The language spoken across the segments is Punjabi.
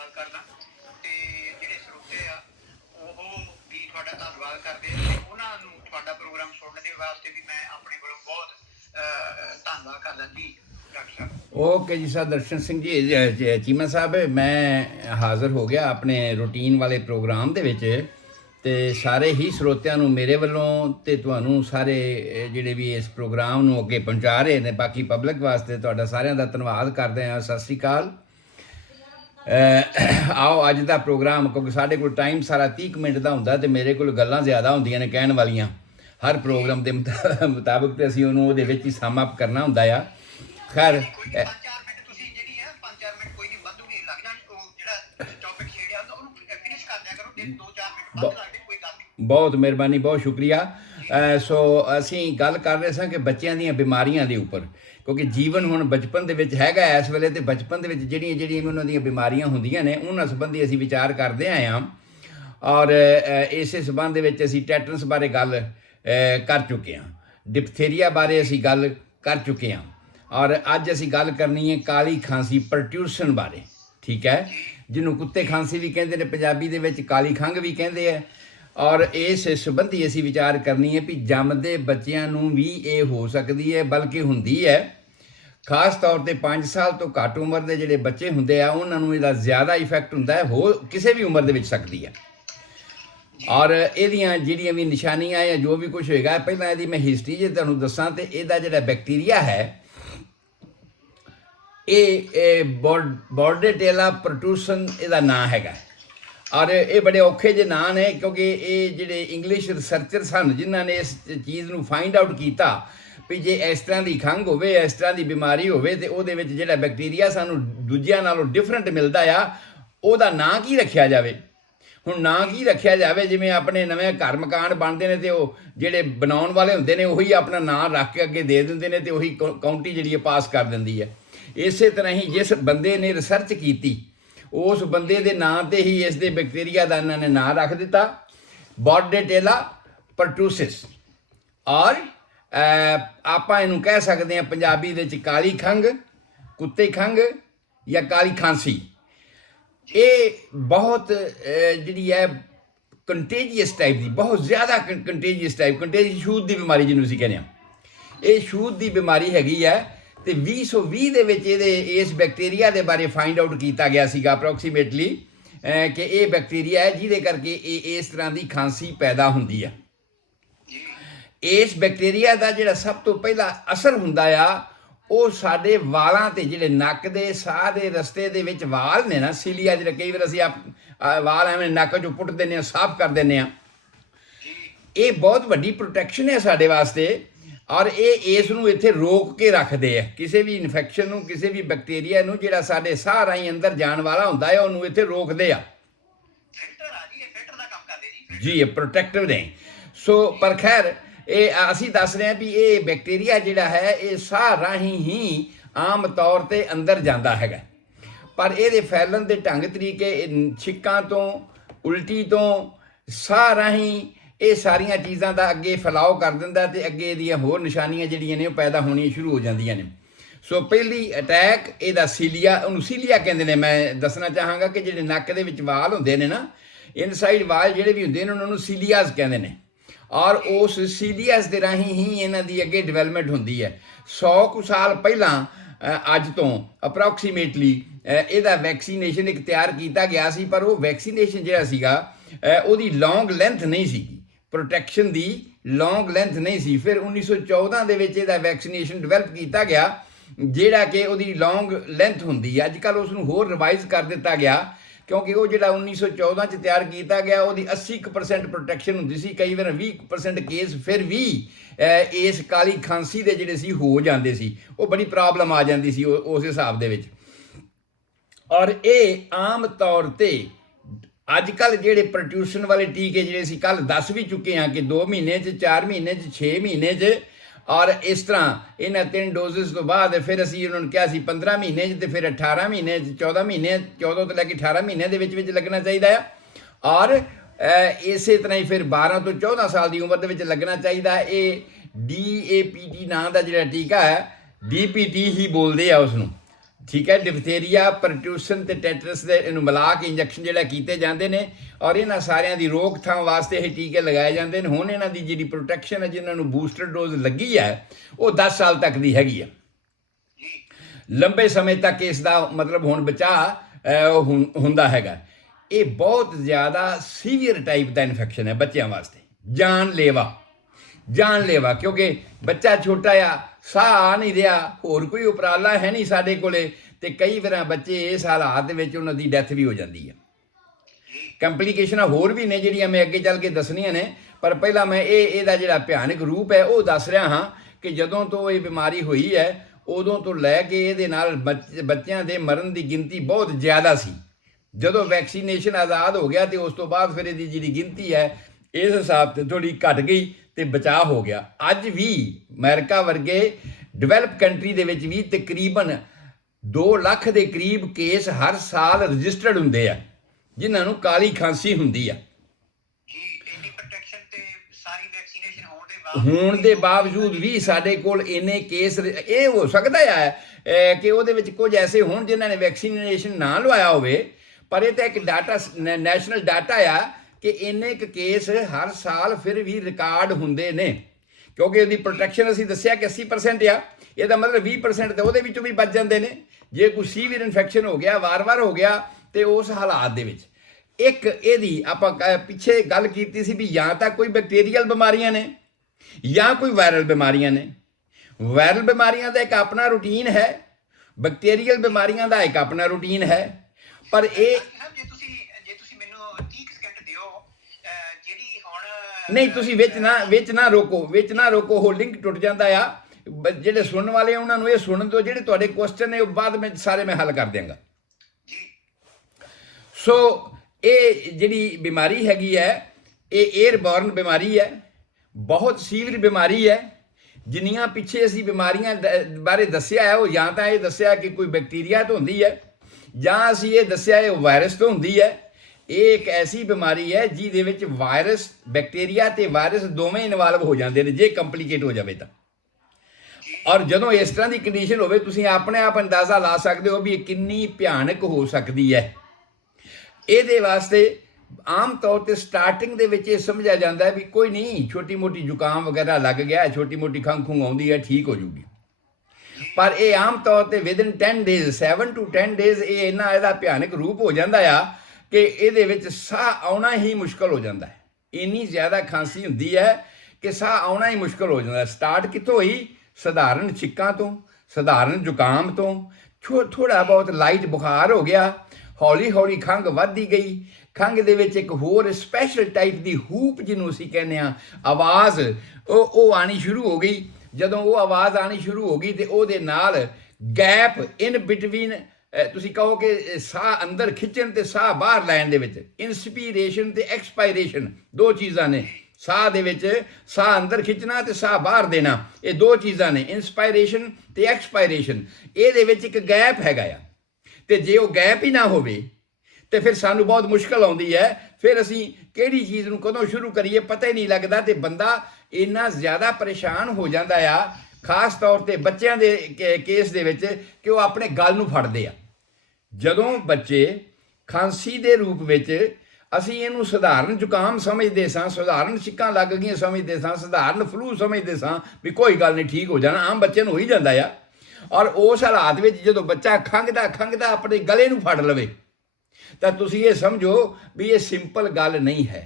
ਧੰਨਵਾਦ ਕਰਦਾ ਤੇ ਜਿਹੜੇ ਸਰੋਤੇ ਆ ਉਹ ਵੀ ਤੁਹਾਡਾ ਧੰਨਵਾਦ ਕਰਦੇ ਆ ਤੇ ਉਹਨਾਂ ਨੂੰ ਤੁਹਾਡਾ ਪ੍ਰੋਗਰਾਮ ਸੁਣਨ ਦੇ ਵਾਸਤੇ ਵੀ ਮੈਂ ਆਪਣੇ ਵੱਲੋਂ ਬਹੁਤ ਧੰਨਵਾਦ ਕਰਦਾ ਜੀ ਡਾਕਟਰ ਸਾਹਿਬ। ਓਕੇ ਜੀ ਸਰ ਦਰਸ਼ਨ ਸਿੰਘ ਜੀ ਚੀਮਾ ਸਾਹਿਬ, ਮੈਂ ਹਾਜ਼ਰ ਹੋ ਗਿਆ ਆਪਣੇ ਰੂਟੀਨ ਵਾਲੇ ਪ੍ਰੋਗਰਾਮ ਦੇ ਵਿੱਚ ਤੇ ਸਾਰੇ ਹੀ ਸਰੋਤਿਆਂ ਨੂੰ ਮੇਰੇ ਵੱਲੋਂ ਤੇ ਤੁਹਾਨੂੰ ਸਾਰੇ ਜਿਹੜੇ ਵੀ ਇਸ ਪ੍ਰੋਗਰਾਮ ਨੂੰ ਅੱਗੇ ਪਹੁੰਚਾ ਰਹੇ ਨੇ ਬਾਕੀ ਪਬਲਿਕ ਵਾਸਤੇ ਤੁਹਾਡਾ ਸਾਰਿਆਂ ਦਾ ਧੰਨਵਾਦ ਕਰਦੇ ਹਾਂ। ਸਤਿ ਸ਼੍ਰੀ ਅਕਾਲ। ਆਓ ਅੱਜ ਦਾ ਪ੍ਰੋਗਰਾਮ, ਕਿਉਂਕਿ ਸਾਡੇ ਕੋਲ ਟਾਈਮ ਸਾਰਾ 30 ਮਿੰਟ ਦਾ ਹੁੰਦਾ ਤੇ ਮੇਰੇ ਕੋਲ ਗੱਲਾਂ ਜ਼ਿਆਦਾ ਹੁੰਦੀਆਂ ਨੇ ਕਹਿਣ ਵਾਲੀਆਂ ਹਰ ਪ੍ਰੋਗਰਾਮ ਦੇ ਮੁਤਾਬਕ, ਤੇ ਅਸੀਂ ਉਹਨੂੰ ਉਹਦੇ ਵਿੱਚ ਹੀ ਸਮ ਅਪ ਕਰਨਾ ਹੁੰਦਾ ਆ। ਖੈਰ ਬਹੁਤ ਮਿਹਰਬਾਨੀ, ਬਹੁਤ ਸ਼ੁਕਰੀਆ। ਸੋ ਅਸੀਂ ਗੱਲ ਕਰ ਰਹੇ ਸਾਂ ਕਿ ਬੱਚਿਆਂ ਦੀਆਂ ਬਿਮਾਰੀਆਂ ਦੇ ਉੱਪਰ, ਕਿਉਂਕਿ ਜੀਵਨ ਹੁਣ ਬਚਪਨ ਦੇ ਵਿੱਚ ਹੈਗਾ ਇਸ ਵੇਲੇ, ਤੇ ਬਚਪਨ ਦੇ ਵਿੱਚ ਜਿਹੜੀਆਂ ਉਹਨਾਂ ਦੀਆਂ ਬਿਮਾਰੀਆਂ ਹੁੰਦੀਆਂ ਨੇ ਉਹਨਾਂ ਸੰਬੰਧੀ ਅਸੀਂ ਵਿਚਾਰ ਕਰਦੇ ਆਏ ਹਾਂ। ਔਰ ਇਸੇ ਸੰਬੰਧ ਦੇ ਵਿੱਚ ਅਸੀਂ ਟੈਟਨਸ ਬਾਰੇ ਗੱਲ ਕਰ ਚੁੱਕੇ ਹਾਂ, ਡਿਪਥੀਰੀਆ ਬਾਰੇ ਅਸੀਂ ਗੱਲ ਕਰ ਚੁੱਕੇ ਹਾਂ, ਔਰ ਅੱਜ ਅਸੀਂ ਗੱਲ ਕਰਨੀ ਹੈ ਕਾਲੀ ਖਾਂਸੀ ਪਰਟਿਊਸ਼ਨ ਬਾਰੇ। ਠੀਕ ਹੈ, ਜਿਹਨੂੰ ਕੁੱਤੇ ਖਾਂਸੀ ਵੀ ਕਹਿੰਦੇ ਨੇ, ਪੰਜਾਬੀ ਦੇ ਵਿੱਚ ਕਾਲੀ ਖੰਘ ਵੀ ਕਹਿੰਦੇ ਆ। ਔਰ ਇਸ ਸੰਬੰਧੀ ਅਸੀਂ ਵਿਚਾਰ ਕਰਨੀ ਹੈ ਵੀ ਜੰਮਦੇ ਬੱਚਿਆਂ ਨੂੰ ਵੀ ਇਹ ਹੋ ਸਕਦੀ ਹੈ, ਬਲਕਿ ਹੁੰਦੀ ਹੈ। ਖਾਸ ਤੌਰ 'ਤੇ 5 ਸਾਲ ਤੋਂ ਘੱਟ ਉਮਰ ਦੇ ਜਿਹੜੇ ਬੱਚੇ ਹੁੰਦੇ ਆ ਉਹਨਾਂ ਨੂੰ ਇਹਦਾ ਜ਼ਿਆਦਾ ਇਫੈਕਟ ਹੁੰਦਾ ਹੈ, ਹੋਰ ਕਿਸੇ ਵੀ ਉਮਰ ਦੇ ਵਿੱਚ ਸਕਦੀ ਹੈ। ਔਰ ਇਹਦੀਆਂ ਜਿਹੜੀਆਂ ਵੀ ਨਿਸ਼ਾਨੀਆਂ ਜਾਂ ਜੋ ਵੀ ਕੁਝ ਹੋਏਗਾ, ਪਹਿਲਾਂ ਇਹਦੀ ਮੈਂ ਹਿਸਟਰੀ ਜੇ ਤੁਹਾਨੂੰ ਦੱਸਾਂ ਤੇ ਇਹਦਾ ਜਿਹੜਾ ਬੈਕਟੀਰੀਆ ਹੈ ਇਹ ਬੋਰਡੇਟੇਲਾ ਪ੍ਰੋਟੂਸ਼ਨ ਇਹਦਾ ਨਾਂ ਹੈਗਾ। ਔਰ ਇਹ ਬੜੇ ਔਖੇ ਜਿਹੇ ਨਾਂ ਨੇ, ਕਿਉਂਕਿ ਇਹ ਜਿਹੜੇ ਇੰਗਲਿਸ਼ ਰਿਸਰਚਰ ਸਨ ਜਿਨ੍ਹਾਂ ਨੇ ਇਸ ਚੀਜ਼ ਨੂੰ ਫਾਈਂਡ ਆਊਟ ਕੀਤਾ ਵੀ ਜੇ ਇਸ ਤਰ੍ਹਾਂ ਦੀ ਖੰਘ ਹੋਵੇ, ਇਸ ਤਰ੍ਹਾਂ ਦੀ ਬਿਮਾਰੀ ਹੋਵੇ ਤੇ ਉਹਦੇ ਵਿੱਚ ਜਿਹੜਾ ਬੈਕਟੀਰੀਆ ਸਾਨੂੰ ਦੂਜਿਆਂ ਨਾਲੋਂ ਡਿਫਰੈਂਟ ਮਿਲਦਾ ਆ, ਉਹਦਾ ਨਾਂ ਕੀ ਰੱਖਿਆ ਜਾਵੇ। ਹੁਣ ਨਾਂ ਕੀ ਰੱਖਿਆ ਜਾਵੇ, ਜਿਵੇਂ ਆਪਣੇ ਨਵੇਂ ਘਰ ਮਕਾਨ ਬਣਦੇ ਨੇ ਤੇ ਉਹ ਜਿਹੜੇ ਬਣਾਉਣ ਵਾਲੇ ਹੁੰਦੇ ਨੇ ਉਹੀ ਆਪਣਾ ਨਾਂ ਰੱਖ ਕੇ ਅੱਗੇ ਦੇ ਦਿੰਦੇ ਨੇ ਤੇ ਉਹੀ ਕਾਉਂਟੀ ਜਿਹੜੀ ਹੈ ਪਾਸ ਕਰ ਦਿੰਦੀ ਹੈ। ਇਸੇ ਤਰ੍ਹਾਂ ਹੀ ਜਿਸ ਬੰਦੇ ਨੇ ਰਿਸਰਚ ਕੀਤੀ ਉਸ ਬੰਦੇ ਦੇ ਨਾਂ ਤੇ ਹੀ ਇਸ ਦੇ ਬੈਕਟੀਰੀਆ ਦਾ ਇਹਨਾਂ ਨੇ ਨਾਂ ਰੱਖ ਦਿੱਤਾ, ਬੋਰਡੇਟੇਲਾ ਪਰਟੂਸਿਸ। ਔਰ ਆਪਾਂ ਇਹਨੂੰ ਕਹਿ ਸਕਦੇ ਹਾਂ ਪੰਜਾਬੀ ਵਿੱਚ ਕਾਲੀ ਖੰਘ, ਕੁੱਤੇ ਖੰਘ ਜਾਂ ਕਾਲੀ ਖਾਂਸੀ। ਇਹ ਬਹੁਤ ਜਿਹੜੀ ਹੈ ਕੰਟੇਜੀਅਸ ਟਾਈਪ ਦੀ, ਬਹੁਤ ਜ਼ਿਆਦਾ ਕੰਟੇਜੀਅਸ ਟਾਈਪ, ਕੰਟੇਜੀਅਸ ਛੂਤ ਦੀ ਬਿਮਾਰੀ ਜਿਹਨੂੰ ਅਸੀਂ ਕਹਿੰਦੇ ਹਾਂ, ਇਹ ਛੂਤ ਦੀ ਬਿਮਾਰੀ ਹੈਗੀ ਹੈ। ਤੇ 2020 ਦੇ ਵਿੱਚ ਇਸ ਬੈਕਟੀਰੀਆ ਦੇ ਬਾਰੇ ਫਾਈਂਡ ਆਊਟ ਕੀਤਾ ਗਿਆ ਸੀਗਾ ਅਪਰੋਕਸੀਮੇਟਲੀ ਕਿ ਇਹ ਬੈਕਟੀਰੀਆ ਹੈ ਜਿਹਦੇ ਕਰਕੇ ਇਹ ਇਸ ਤਰ੍ਹਾਂ ਦੀ ਖਾਂਸੀ ਪੈਦਾ ਹੁੰਦੀ ਹੈ। ਇਸ ਬੈਕਟੀਰੀਆ ਦਾ ਜਿਹੜਾ ਸਭ ਤੋਂ ਪਹਿਲਾ ਅਸਰ ਹੁੰਦਾ ਆ ਉਹ ਸਾਡੇ ਵਾਲਾਂ ਤੇ, ਜਿਹੜੇ ਨੱਕ ਦੇ ਸਾਹ ਦੇ ਰਸਤੇ ਦੇ ਵਿੱਚ ਵਾਲ ਨੇ ਨਾ, ਸੀਲੀਆ, ਜਿਹੜੇ ਕਈ ਵਾਰ ਅਸੀਂ ਵਾਲ ਐਵੇਂ ਨੱਕ 'ਚੋਂ ਪੁੱਟ ਦਿੰਦੇ ਹਾਂ, ਸਾਫ਼ ਕਰ ਦਿੰਦੇ ਹਾਂ। ਇਹ ਬਹੁਤ ਵੱਡੀ ਪ੍ਰੋਟੈਕਸ਼ਨ ਹੈ ਸਾਡੇ ਵਾਸਤੇ। ਔਰ ਇਹ ਇਸ ਨੂੰ ਇੱਥੇ ਰੋਕ ਕੇ ਰੱਖਦੇ ਆ, ਕਿਸੇ ਵੀ ਇਨਫੈਕਸ਼ਨ ਨੂੰ, ਕਿਸੇ ਵੀ ਬੈਕਟੀਰੀਆ ਨੂੰ ਜਿਹੜਾ ਸਾਡੇ ਸਾਹ ਰਾਹੀਂ ਅੰਦਰ ਜਾਣ ਵਾਲਾ ਹੁੰਦਾ ਹੈ ਉਹਨੂੰ ਇੱਥੇ ਰੋਕਦੇ ਆ ਜੀ, ਇਹ ਪ੍ਰੋਟੈਕਟਿਵ ਨੇ। ਸੋ ਪਰ ਖੈਰ ਇਹ ਅਸੀਂ ਦੱਸ ਰਹੇ ਹਾਂ ਵੀ ਇਹ ਬੈਕਟੀਰੀਆ ਜਿਹੜਾ ਹੈ ਇਹ ਸਾਹ ਰਾਹੀਂ ਹੀ ਆਮ ਤੌਰ 'ਤੇ ਅੰਦਰ ਜਾਂਦਾ ਹੈਗਾ, ਪਰ ਇਹਦੇ ਫੈਲਣ ਦੇ ਢੰਗ ਤਰੀਕੇ ਛਿੱਕਾਂ ਤੋਂ, ਉਲਟੀ ਤੋਂ, ਸਾਹ ਰਾਹੀਂ, ਇਹ ਸਾਰੀਆਂ ਚੀਜ਼ਾਂ ਦਾ ਅੱਗੇ ਫੈਲਾਓ ਕਰ ਦਿੰਦਾ ਤੇ ਅੱਗੇ ਇਹਦੀਆਂ ਹੋਰ ਨਿਸ਼ਾਨੀਆਂ ਜਿਹੜੀਆਂ ਨੇ ਉਹ ਪੈਦਾ ਹੋਣੀਆਂ ਸ਼ੁਰੂ ਹੋ ਜਾਂਦੀਆਂ ਨੇ। ਸੋ ਪਹਿਲੀ ਅਟੈਕ ਇਹਦਾ ਸੀਲੀਆ, ਉਹਨੂੰ ਸੀਲੀਆ ਕਹਿੰਦੇ ਨੇ। ਮੈਂ ਦੱਸਣਾ ਚਾਹਾਂਗਾ ਕਿ ਜਿਹੜੇ ਨੱਕ ਦੇ ਵਿੱਚ ਵਾਲ ਹੁੰਦੇ ਨੇ ਨਾ, ਇਨਸਾਈਡ ਵਾਲ ਜਿਹੜੇ ਵੀ ਹੁੰਦੇ ਨੇ ਉਹਨਾਂ ਨੂੰ ਸੀਲੀਆਸ ਕਹਿੰਦੇ ਨੇ। ਔਰ ਉਸ ਸੀਲੀਆਸ ਦੇ ਰਾਹੀਂ ਹੀ ਇਹਨਾਂ ਦੀ ਅੱਗੇ ਡਿਵੈਲਪਮੈਂਟ ਹੁੰਦੀ ਹੈ। 100 ਕੁ ਸਾਲ ਪਹਿਲਾਂ ਅੱਜ ਤੋਂ ਅਪਰੋਕਸੀਮੇਟਲੀ ਇਹਦਾ ਵੈਕਸੀਨੇਸ਼ਨ ਇੱਕ ਤਿਆਰ ਕੀਤਾ ਗਿਆ ਸੀ, ਪਰ ਉਹ ਵੈਕਸੀਨੇਸ਼ਨ ਜਿਹੜਾ ਸੀਗਾ ਉਹਦੀ ਲੌਂਗ ਲੈਂਥ ਨਹੀਂ ਸੀਗੀ, ਪ੍ਰੋਟੈਕਸ਼ਨ ਦੀ ਲੌਂਗ ਲੈਂਥ ਨਹੀਂ ਸੀ। ਫਿਰ 1914 ਦੇ ਵਿੱਚ ਇਹਦਾ ਵੈਕਸੀਨੇਸ਼ਨ ਡਿਵੈਲਪ ਕੀਤਾ ਗਿਆ ਜਿਹੜਾ ਕਿ ਉਹਦੀ ਲੌਂਗ ਲੈਂਥ ਹੁੰਦੀ ਹੈ। ਅੱਜ ਕੱਲ੍ਹ ਉਸ ਨੂੰ ਹੋਰ ਰਿਵਾਈਜ਼ ਕਰ ਦਿੱਤਾ ਗਿਆ, ਕਿਉਂਕਿ ਉਹ ਜਿਹੜਾ 1914 'ਚ ਤਿਆਰ ਕੀਤਾ ਗਿਆ ਉਹਦੀ 80% ਪ੍ਰੋਟੈਕਸ਼ਨ ਹੁੰਦੀ ਸੀ। ਕਈ ਵਾਰ 20% ਕੇਸ ਫਿਰ ਵੀ ਇਸ ਕਾਲੀ ਖਾਂਸੀ ਦੇ ਜਿਹੜੇ ਸੀ ਹੋ ਜਾਂਦੇ ਸੀ, ਉਹ ਬੜੀ ਪ੍ਰੋਬਲਮ ਆ ਜਾਂਦੀ ਸੀ ਉਸ ਹਿਸਾਬ ਦੇ ਵਿੱਚ। ਔਰ ਇਹ ਆਮ ਤੌਰ 'ਤੇ ਅੱਜ ਕੱਲ੍ਹ ਜਿਹੜੇ ਪ੍ਰੋਟਿਊਸ਼ਨ ਵਾਲੇ ਟੀਕੇ ਜਿਹੜੇ ਅਸੀਂ ਕੱਲ੍ਹ ਦੱਸ ਵੀ ਚੁੱਕੇ ਹਾਂ ਕਿ 2 ਮਹੀਨੇ 'ਚ, 4 ਮਹੀਨੇ 'ਚ, 6 ਮਹੀਨੇ 'ਚ, ਔਰ ਇਸ ਤਰ੍ਹਾਂ ਇਹਨਾਂ 3 ਡੋਜ਼ਸ ਤੋਂ ਬਾਅਦ ਫਿਰ ਅਸੀਂ ਉਹਨਾਂ ਨੂੰ ਕਿਹਾ ਸੀ 15 ਮਹੀਨੇ 'ਚ, ਤੇ ਫਿਰ 18 ਮਹੀਨੇ 'ਚ, 14 ਮਹੀਨੇ, 14 ਤੋਂ ਲੈ ਕੇ 18 ਮਹੀਨਿਆਂ ਦੇ ਵਿੱਚ ਲੱਗਣਾ ਚਾਹੀਦਾ ਆ। ਔਰ ਇਸੇ ਤਰ੍ਹਾਂ ਹੀ ਫਿਰ 12 ਤੋਂ 14 ਸਾਲ ਦੀ ਉਮਰ ਦੇ ਵਿੱਚ ਲੱਗਣਾ ਚਾਹੀਦਾ। ਇਹ DAPT ਨਾਂ ਦਾ ਜਿਹੜਾ ਟੀਕਾ ਹੈ, DPT ਹੀ ਬੋਲਦੇ ਆ ਉਸ ਨੂੰ, ਠੀਕ ਹੈ। ਡਿਫਥੇਰੀਆ, ਪਰਟਿਊਸ਼ਨ ਤੇ ਟੈਟਰਸ ਦੇ ਇਹਨੂੰ ਮਿਲਾ ਕੇ ਇੰਜੈਕਸ਼ਨ ਜਿਹੜਾ ਕੀਤੇ ਜਾਂਦੇ ਨੇ, ਔਰ ਇਹਨਾਂ ਸਾਰਿਆਂ ਦੀ ਰੋਕਥਾਮ ਵਾਸਤੇ ਇਹ ਟੀਕੇ ਲਗਾਏ ਜਾਂਦੇ ਨੇ। ਹੁਣ ਇਹਨਾਂ ਦੀ ਜਿਹੜੀ ਪ੍ਰੋਟੈਕਸ਼ਨ ਹੈ, ਜਿਨ੍ਹਾਂ ਨੂੰ ਬੂਸਟਰ ਡੋਜ਼ ਲੱਗੀ ਹੈ, ਉਹ 10 ਸਾਲ ਤੱਕ ਦੀ ਹੈਗੀ ਹੈ। ਲੰਬੇ ਸਮੇਂ ਤੱਕ ਇਸ ਦਾ ਮਤਲਬ ਹੁਣ ਬਚਾਅ ਹੁੰਦਾ ਹੈਗਾ। ਇਹ ਬਹੁਤ ਜ਼ਿਆਦਾ ਸੀਵੀਅਰ ਟਾਈਪ ਦਾ ਇਨਫੈਕਸ਼ਨ ਹੈ ਬੱਚਿਆਂ ਵਾਸਤੇ, ਜਾਨਲੇਵਾ, ਕਿਉਂਕਿ ਬੱਚਾ ਛੋਟਾ ਆ, ਸਾਹ ਆ ਨਹੀਂ ਰਿਹਾ, ਹੋਰ ਕੋਈ ਉਪਰਾਲਾ ਹੈ ਨਹੀਂ ਸਾਡੇ ਕੋਲੇ, ਤੇ ਕਈ ਵਾਰ ਬੱਚੇ ਇਸ ਹਾਲਾਤ ਦੇ ਵਿੱਚ ਉਹਨਾਂ ਦੀ ਡੈਥ ਵੀ ਹੋ ਜਾਂਦੀ ਹੈ। ਕੰਪਲੀਕੇਸ਼ਨਾਂ ਹੋਰ ਵੀ ਨੇ ਜਿਹੜੀਆਂ ਮੈਂ ਅੱਗੇ ਚੱਲ ਕੇ ਦੱਸਣੀਆਂ ਨੇ, ਪਰ ਪਹਿਲਾਂ ਮੈਂ ਇਹਦਾ ਜਿਹੜਾ ਭਿਆਨਕ ਰੂਪ ਹੈ ਉਹ ਦੱਸ ਰਿਹਾ ਹਾਂ ਕਿ ਜਦੋਂ ਤੋਂ ਇਹ ਬਿਮਾਰੀ ਹੋਈ ਹੈ ਉਦੋਂ ਤੋਂ ਲੈ ਕੇ ਇਹਦੇ ਨਾਲ ਬੱਚਿਆਂ ਦੇ ਮਰਨ ਦੀ ਗਿਣਤੀ ਬਹੁਤ ਜ਼ਿਆਦਾ ਸੀ। ਜਦੋਂ ਵੈਕਸੀਨੇਸ਼ਨ ਆਜ਼ਾਦ ਹੋ ਗਿਆ ਤੇ ਉਸ ਤੋਂ ਬਾਅਦ ਫਿਰ ਇਹਦੀ ਜਿਹੜੀ ਗਿਣਤੀ ਹੈ ਇਸ ਹਿਸਾਬ ਤੇ ਥੋੜੀ ਘਟ ਗਈ ਤੇ ਬਚਾਅ ਹੋ ਗਿਆ। ਅੱਜ ਵੀ ਅਮਰੀਕਾ ਵਰਗੇ ਡਿਵੈਲਪ ਕੰਟਰੀ ਦੇ ਵਿੱਚ ਵੀ ਤਕਰੀਬਨ 2 ਲੱਖ ਦੇ ਕਰੀਬ ਕੇਸ ਹਰ ਸਾਲ ਰਜਿਸਟਰਡ ਹੁੰਦੇ ਆ ਜਿਨ੍ਹਾਂ ਨੂੰ ਕਾਲੀ ਖਾਂਸੀ ਹੁੰਦੀ ਆ। ਹੋਣ ਦੇ ਬਾਵਜੂਦ ਵੀ ਸਾਡੇ ਕੋਲ ਇੰਨੇ ਕੇਸ, ਇਹ ਹੋ ਸਕਦਾ ਹੈ ਕਿ ਉਹਦੇ ਵਿੱਚ ਕੁਝ ਐਸੇ ਹੋਣ ਜਿਨ੍ਹਾਂ ਨੇ ਵੈਕਸੀਨੇਸ਼ਨ ਨਾ ਲਵਾਇਆ ਹੋਵੇ, ਪਰ ਇਹ ਤਾਂ ਇੱਕ ਡਾਟਾ, ਨੈਸ਼ਨਲ ਡਾਟਾ ਆ ਕਿ ਇੰਨੇ ਕੁ ਕੇਸ ਹਰ ਸਾਲ ਫਿਰ ਵੀ ਰਿਕਾਰਡ ਹੁੰਦੇ ਨੇ, ਕਿਉਂਕਿ ਉਹਦੀ ਪ੍ਰੋਟੈਕਸ਼ਨ ਅਸੀਂ ਦੱਸਿਆ ਕਿ 80% ਆ। ਇਹਦਾ ਮਤਲਬ 20% ਤਾਂ ਉਹਦੇ ਵਿੱਚੋਂ ਵੀ ਬਚ ਜਾਂਦੇ ਨੇ। ਜੇ ਕੋਈ ਸੀਵੀਅਰ ਇਨਫੈਕਸ਼ਨ ਹੋ ਗਿਆ, ਵਾਰ-ਵਾਰ ਹੋ ਗਿਆ, ਤੇ ਉਸ ਹਾਲਾਤ ਦੇ ਵਿੱਚ ਇੱਕ ਇਹਦੀ ਆਪਾਂ ਪਿੱਛੇ ਗੱਲ ਕੀਤੀ ਸੀ ਵੀ ਜਾਂ ਤਾਂ ਕੋਈ ਬੈਕਟੀਰੀਅਲ ਬਿਮਾਰੀਆਂ ਨੇ ਜਾਂ ਕੋਈ ਵਾਇਰਲ ਬਿਮਾਰੀਆਂ ਨੇ। ਵਾਇਰਲ ਬਿਮਾਰੀਆਂ ਦਾ ਇੱਕ ਆਪਣਾ ਰੂਟੀਨ ਹੈ, ਬੈਕਟੀਰੀਅਲ ਬਿਮਾਰੀਆਂ ਦਾ ਇੱਕ ਆਪਣਾ ਰੂਟੀਨ ਹੈ। ਪਰ ਇਹ ਨਹੀਂ, ਤੁਸੀਂ ਵਿੱਚ ਨਾ ਰੋਕੋ, ਉਹ ਲਿੰਕ ਟੁੱਟ ਜਾਂਦਾ ਆ। ਜਿਹੜੇ ਸੁਣਨ ਵਾਲੇ ਆ ਉਹਨਾਂ ਨੂੰ ਇਹ ਸੁਣਨ ਦਿਓ, ਜਿਹੜੇ ਤੁਹਾਡੇ ਕੁਐਸਚਨ ਨੇ ਉਹ ਬਾਅਦ ਵਿੱਚ ਸਾਰੇ ਮੈਂ ਹੱਲ ਕਰ ਦਿਆਂਗਾ। ਸੋ ਇਹ ਜਿਹੜੀ ਬਿਮਾਰੀ ਹੈਗੀ ਹੈ ਇਹ 에ਅਰਬੋਰਨ ਬਿਮਾਰੀ ਹੈ, ਬਹੁਤ ਸੀਵੀਅਰ ਬਿਮਾਰੀ ਹੈ। ਜਿੰਨੀਆਂ ਪਿੱਛੇ ਅਸੀਂ ਬਿਮਾਰੀਆਂ ਬਾਰੇ ਦੱਸਿਆ ਹੈ ਉਹ ਜਾਂ ਤਾਂ ਇਹ ਦੱਸਿਆ ਕਿ ਕੋਈ ਬੈਕਟੀਰੀਆ ਤੋਂ ਹੁੰਦੀ ਹੈ ਜਾਂ ਅਸੀਂ ਇਹ ਦੱਸਿਆ ਇਹ ਵਾਇਰਸ ਤੋਂ ਹੁੰਦੀ ਹੈ। ਇਹ ਇੱਕ ਐਸੀ ਬਿਮਾਰੀ ਹੈ ਜਿਹਦੇ ਵਿੱਚ ਵਾਇਰਸ, ਬੈਕਟੀਰੀਆ ਤੇ ਵਾਇਰਸ ਦੋਵੇਂ ਇਨਵੋਲਵ ਹੋ ਜਾਂਦੇ ਨੇ ਜੇ ਕੰਪਲਿਕੇਟ ਹੋ ਜਾਵੇ ਤਾਂ। ਔਰ ਜਦੋਂ ਇਸ ਤਰ੍ਹਾਂ ਦੀ ਕੰਡੀਸ਼ਨ ਹੋਵੇ ਤੁਸੀਂ ਆਪਣੇ ਆਪ ਅੰਦਾਜ਼ਾ ਲਾ ਸਕਦੇ ਹੋ ਵੀ ਇਹ ਕਿੰਨੀ ਭਿਆਨਕ ਹੋ ਸਕਦੀ ਹੈ। ਇਹਦੇ ਵਾਸਤੇ ਆਮ ਤੌਰ ਤੇ ਸਟਾਰਟਿੰਗ ਦੇ ਵਿੱਚ ਇਹ ਸਮਝਿਆ ਜਾਂਦਾ ਹੈ ਵੀ ਕੋਈ ਨਹੀਂ, ਛੋਟੀ ਮੋਟੀ ਜ਼ੁਕਾਮ ਵਗੈਰਾ ਲੱਗ ਗਿਆ, ਛੋਟੀ ਮੋਟੀ ਖੰਘ ਖੁੰਘ ਆਉਂਦੀ ਹੈ, ਠੀਕ ਹੋ ਜੂਗੀ। ਪਰ ਇਹ ਆਮ ਤੌਰ ਤੇ ਵਿਦਿਨ 10 ਡੇਜ਼, 7 to 10 ਡੇਜ਼ ਇਹ ਇੰਨਾ ਇਹਦਾ ਭਿਆਨਕ ਰੂਪ ਹੋ ਜਾਂਦਾ ਆ ਕਿ ਇਹਦੇ ਵਿੱਚ ਸਾਹ ਆਉਣਾ ਹੀ ਮੁਸ਼ਕਲ ਹੋ ਜਾਂਦਾ ਹੈ। ਇੰਨੀ ਜ਼ਿਆਦਾ ਖਾਂਸੀ ਹੁੰਦੀ ਹੈ ਕਿ ਸਾਹ ਆਉਣਾ ਹੀ ਮੁਸ਼ਕਲ ਹੋ ਜਾਂਦਾ। ਸਟਾਰਟ ਕਿੱਥੋਂ ਹੋਈ? ਸਧਾਰਨ ਛਿੱਕਾਂ ਤੋਂ, ਸਧਾਰਨ ਜ਼ੁਕਾਮ ਤੋਂ, ਥੋੜਾ ਬਹੁਤ ਲਾਈਟ ਬੁਖਾਰ ਹੋ ਗਿਆ, ਹੌਲੀ ਹੌਲੀ ਖੰਘ ਵੱਧਦੀ ਗਈ। ਖੰਘ ਦੇ ਵਿੱਚ ਇੱਕ ਹੋਰ ਸਪੈਸ਼ਲ ਟਾਈਪ ਦੀ ਹੂਪ ਜਿਹਨੂੰ ਅਸੀਂ ਕਹਿੰਦੇ ਹਾਂ, ਆਵਾਜ਼ ਉਹ ਆਣੀ ਸ਼ੁਰੂ ਹੋ ਗਈ। ਜਦੋਂ ਉਹ ਆਵਾਜ਼ ਆਣੀ ਸ਼ੁਰੂ ਹੋ ਗਈ ਤੇ ਉਹਦੇ ਨਾਲ ਗੈਪ ਇਨ ਬਿਟਵੀਨ, ਤੁਸੀਂ ਕਹੋ ਕਿ ਸਾਹ ਅੰਦਰ ਖਿੱਚਣ ਤੇ ਸਾਹ ਬਾਹਰ ਲੈਣ ਦੇ ਵਿੱਚ, ਇਨਸਪੀਰੇਸ਼ਨ ਤੇ ਐਕਸਪਾਇਰੇਸ਼ਨ, 2 ਚੀਜ਼ਾਂ ਨੇ। ਸਾਹ ਦੇ ਵਿੱਚ ਸਾਹ ਅੰਦਰ ਖਿੱਚਣਾ ਤੇ ਸਾਹ ਬਾਹਰ ਦੇਣਾ, ਇਹ 2 ਚੀਜ਼ਾਂ ਨੇ, ਇਨਸਪਾਇਰੇਸ਼ਨ ਤੇ ਐਕਸਪਾਇਰੇਸ਼ਨ। ਇਹਦੇ ਵਿੱਚ ਇੱਕ ਗੈਪ ਹੈਗਾ ਆ, ਤੇ ਜੇ ਉਹ ਗੈਪ ਹੀ ਨਾ ਹੋਵੇ ਤੇ ਫਿਰ ਸਾਨੂੰ ਬਹੁਤ ਮੁਸ਼ਕਲ ਆਉਂਦੀ ਹੈ। ਫਿਰ ਅਸੀਂ ਕਿਹੜੀ ਚੀਜ਼ ਨੂੰ ਕਦੋਂ ਸ਼ੁਰੂ ਕਰੀਏ ਪਤਾ ਹੀ ਨਹੀਂ ਲੱਗਦਾ, ਤੇ ਬੰਦਾ ਇੰਨਾ ਜ਼ਿਆਦਾ ਪਰੇਸ਼ਾਨ ਹੋ ਜਾਂਦਾ ਆ, ਖਾਸ ਤੌਰ ਤੇ ਬੱਚਿਆਂ ਦੇ ਕੇਸ ਦੇ ਵਿੱਚ, ਕਿ ਉਹ ਆਪਣੇ ਗਲ ਨੂੰ ਫੜਦੇ ਆ। ਜਦੋਂ ਬੱਚੇ ਖਾਂਸੀ ਦੇ ਰੂਪ ਵਿੱਚ, ਅਸੀਂ ਇਹਨੂੰ ਸਧਾਰਨ ਜ਼ੁਕਾਮ ਸਮਝਦੇ ਸਾਂ, ਸਧਾਰਨ ਛਿੱਕਾਂ ਲੱਗ ਗਈਆਂ ਸਮਝਦੇ ਸਾਂ, ਸਧਾਰਨ ਫਲੂ ਸਮਝਦੇ ਸਾਂ ਵੀ ਕੋਈ ਗੱਲ ਨਹੀਂ, ਠੀਕ ਹੋ ਜਾਣਾ, ਆਮ ਬੱਚੇ ਨੂੰ ਹੋ ਹੀ ਜਾਂਦਾ ਆ। ਔਰ ਉਸ ਹਾਲਾਤ ਵਿੱਚ ਜਦੋਂ ਬੱਚਾ ਖੰਘਦਾ ਆਪਣੇ ਗਲੇ ਨੂੰ ਫੜ ਲਵੇ ਤਾਂ ਤੁਸੀਂ ਇਹ ਸਮਝੋ ਵੀ ਇਹ ਸਿੰਪਲ ਗੱਲ ਨਹੀਂ ਹੈ,